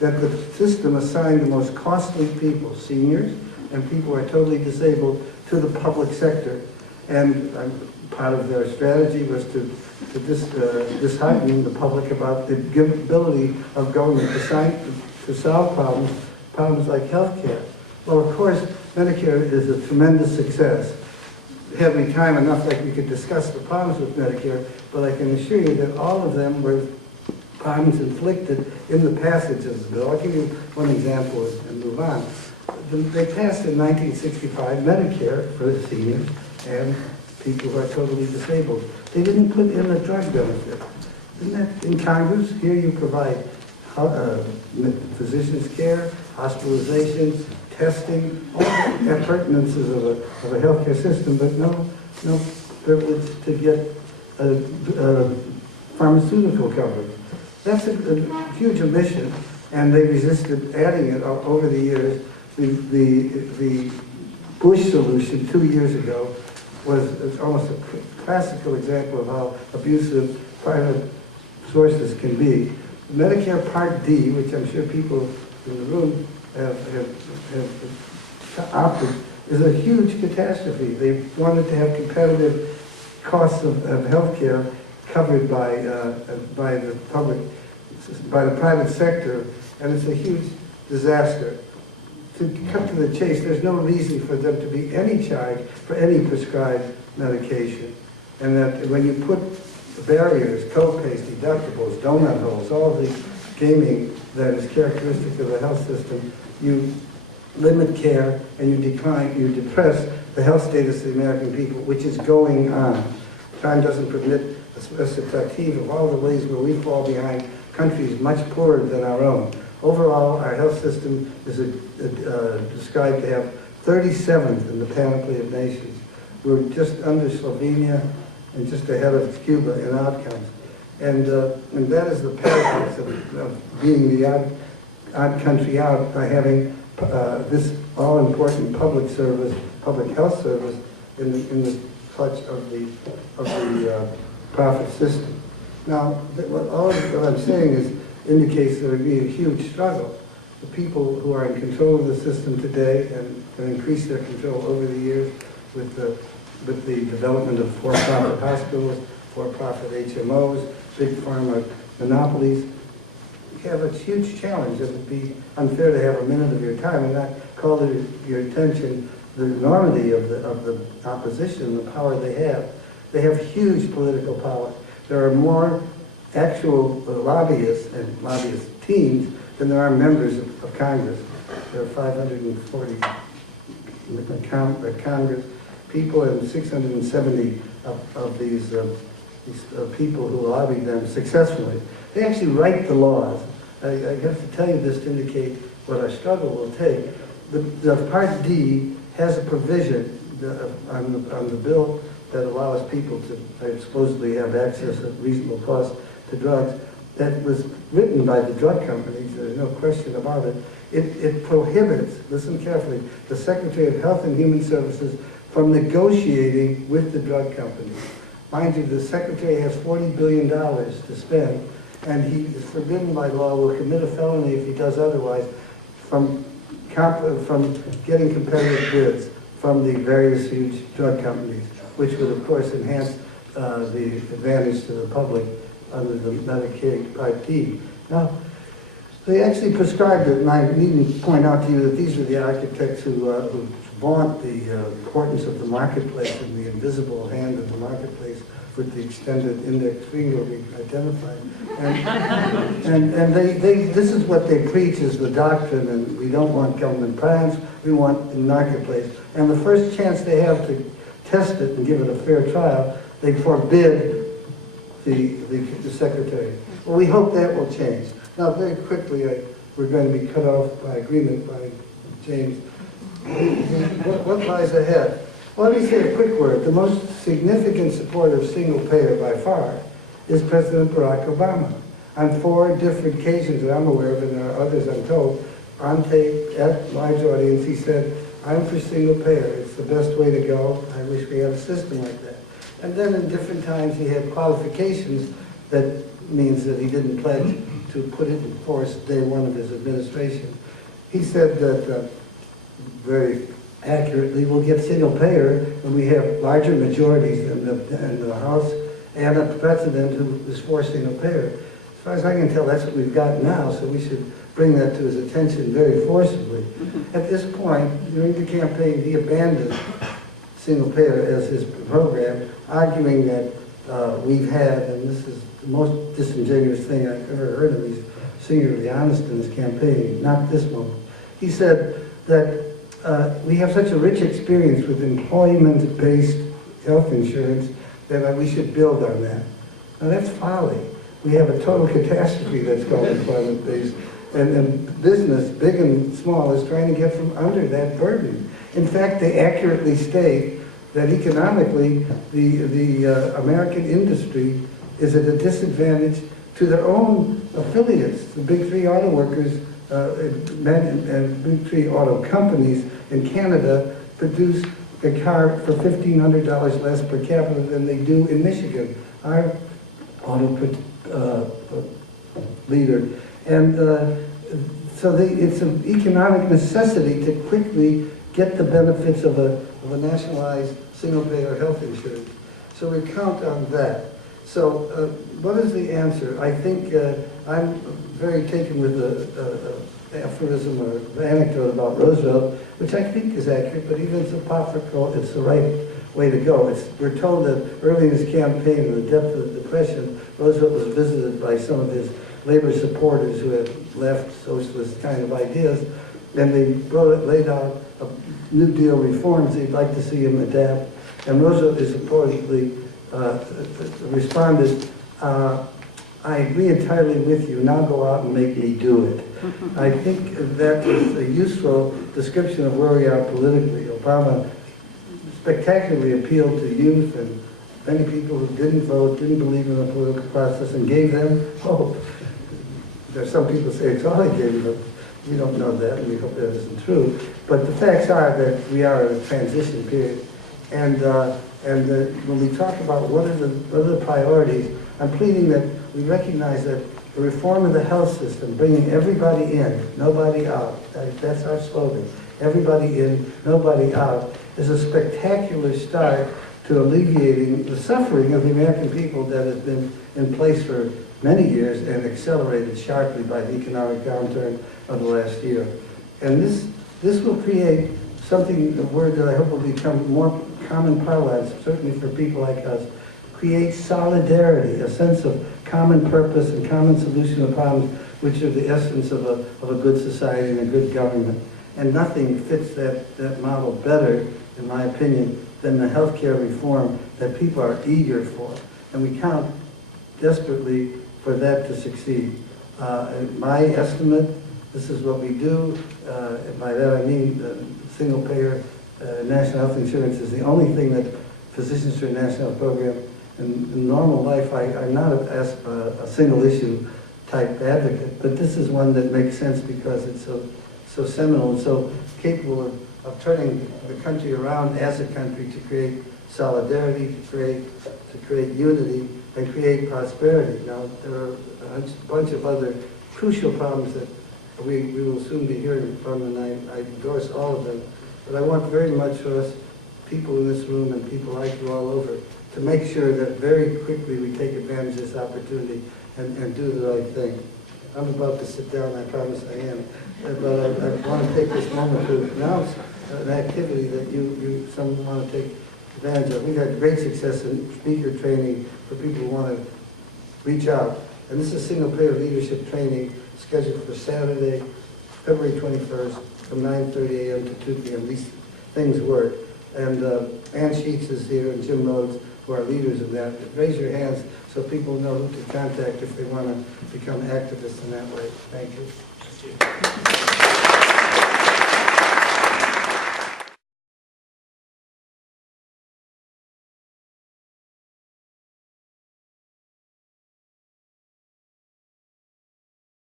that the system assigned the most costly people, seniors and people who are totally disabled, to the public sector. And part of their strategy was to dishearten the public about the ability of government to solve problems like health care. Well, of course, Medicare is a tremendous success. Had we time enough, like we could discuss the problems with Medicare, but I can assure you that all of them were problems inflicted in the passage of the bill. I'll give you one example and move on. They passed in 1965 Medicare for the seniors and people who are totally disabled. They didn't put in a drug benefit. Isn't that in Congress? Here you provide physician's care, hospitalization, testing, all the appurtenances of a healthcare system, but no privilege to get pharmaceutical coverage. That's a huge omission, and they resisted adding it over the years. The Bush solution 2 years ago was almost a classical example of how abusive private sources can be. Medicare Part D, which I'm sure people in the room have opted, is a huge catastrophe. They wanted to have competitive costs of health care covered by the private sector, and it's a huge disaster. To cut to the chase, there's no reason for them to be any charge for any prescribed medication. And that when you put barriers, co-pays, deductibles, donut holes, all of the gaming that is characteristic of the health system, you limit care and you depress the health status of the American people, which is going on. Time doesn't permit a perspective of all the ways where we fall behind countries much poorer than our own. Overall, our health system is described to have 37th in the panoply of nations. We're just under Slovenia and just ahead of Cuba in outcomes. And that is the paradox of being the odd country out by having this all-important public service, public health service in the clutch of the profit system. Now, what I'm saying indicates there would be a huge struggle. The people who are in control of the system today and can increase their control over the years with the development of for-profit hospitals, for-profit HMOs, big pharma monopolies, you have a huge challenge. It would be unfair to have a minute of your time and not call to your attention the enormity of the opposition, the power they have. They have huge political power. There are more actual lobbyists and lobbyist teams than there are members of Congress. There are 540 Congress people and 670 of these people who lobby them successfully. They actually write the laws. I have to tell you this to indicate what our struggle will take. The Part D has a provision on the bill that allows people to supposedly have access at reasonable cost to drugs that was written by the drug companies. There's no question about it. It prohibits, listen carefully, the Secretary of Health and Human Services from negotiating with the drug companies. Mind you, the Secretary has $40 billion to spend, and he is forbidden by law, will commit a felony if he does otherwise, from getting competitive bids from the various huge drug companies, which would of course enhance the advantage to the public under the Medicaid Part D. Now, they actually prescribed it, and I need to point out to you that these are the architects who vaunt the importance of the marketplace and the invisible hand of the marketplace with the extended index finger we identified. And this is what they preach is the doctrine, and we don't want government plans, we want the marketplace. And the first chance they have to test it and give it a fair trial, they forbid the secretary. Well, we hope that will change. Now, very quickly, we're going to be cut off by agreement by James. What lies ahead? Well, let me say a quick word. The most significant supporter of single payer by far is President Barack Obama. On 4 different occasions that I'm aware of, and there are others I'm told, on tape, at large audience, he said, I'm for single payer. It's the best way to go. I wish we had a system like that. And then in different times he had qualifications that means that he didn't pledge to put it in force day one of his administration. He said that very accurately, we'll get single payer when we have larger majorities in the House and a president who is for single payer. As far as I can tell, that's what we've got now, so we should bring that to his attention very forcibly. At this point, during the campaign, he abandoned single payer as his program, arguing that we've had, and this is the most disingenuous thing I've ever heard of, he's singularly honest in his campaign, not this moment. He said that we have such a rich experience with employment-based health insurance that we should build on that. Now that's folly. We have a total catastrophe that's called employment-based, and business, big and small, is trying to get from under that burden. In fact, they accurately state that economically, the American industry is at a disadvantage to their own affiliates, the big three auto workers and big three auto companies in Canada produce a car for $1,500 less per capita than they do in Michigan, our auto leader. And so it's an economic necessity to quickly get the benefits of a nationalized single-payer health insurance. So we count on that. So what is the answer? I think I'm very taken with the aphorism or the anecdote about Roosevelt, which I think is accurate, but even if it's apocryphal, it's the right way to go. We're told that early in his campaign, in the depth of the Depression, Roosevelt was visited by some of his labor supporters who had left socialist kind of ideas, and they laid out New Deal reforms they'd like to see him adapt. And Roosevelt is supposedly responded, I agree entirely with you, now go out and make me do it. I think that is a useful description of where we are politically. Obama spectacularly appealed to youth and many people who didn't vote, didn't believe in the political process, and gave them hope. There's some people say it's all he gave them. We don't know that, and we hope that isn't true. But the facts are that we are in a transition period. And when we talk about what are the priorities, I'm pleading that we recognize that the reform of the health system, bringing everybody in, nobody out, that's our slogan, everybody in, nobody out, is a spectacular start to alleviating the suffering of the American people that has been in place for many years and accelerated sharply by the economic downturn of the last year. And this will create something, a word that I hope will become more common parlance, certainly for people like us, create solidarity, a sense of common purpose and common solution of problems, which are the essence of a good society and a good government. And nothing fits that model better, in my opinion, than the healthcare reform that people are eager for. And we count desperately for that to succeed. My estimate, this is what we do. By that I mean single-payer national health insurance is the only thing that Physicians for a National Health Program. In normal life, I'm not a single-issue type advocate, but this is one that makes sense because it's so seminal and so capable of turning the country around as a country to create solidarity, to create unity, and create prosperity. Now, there are a bunch of other crucial problems that we will soon be hearing from, and I endorse all of them. But I want very much for us, people in this room and people like you all over, to make sure that very quickly we take advantage of this opportunity and do the right thing. I'm about to sit down, I promise I am. But I want to take this moment to announce an activity that some want to take advantage of. We've had great success in speaker training for people who want to reach out. And this is single-payer leadership training scheduled for Saturday, February 21st from 9:30 a.m. to 2 p.m. These things work. And Ann Sheets is here and Jim Rhodes, who are leaders of that. Raise your hands so people know who to contact if they want to become activists in that way. Thank you. Thank you.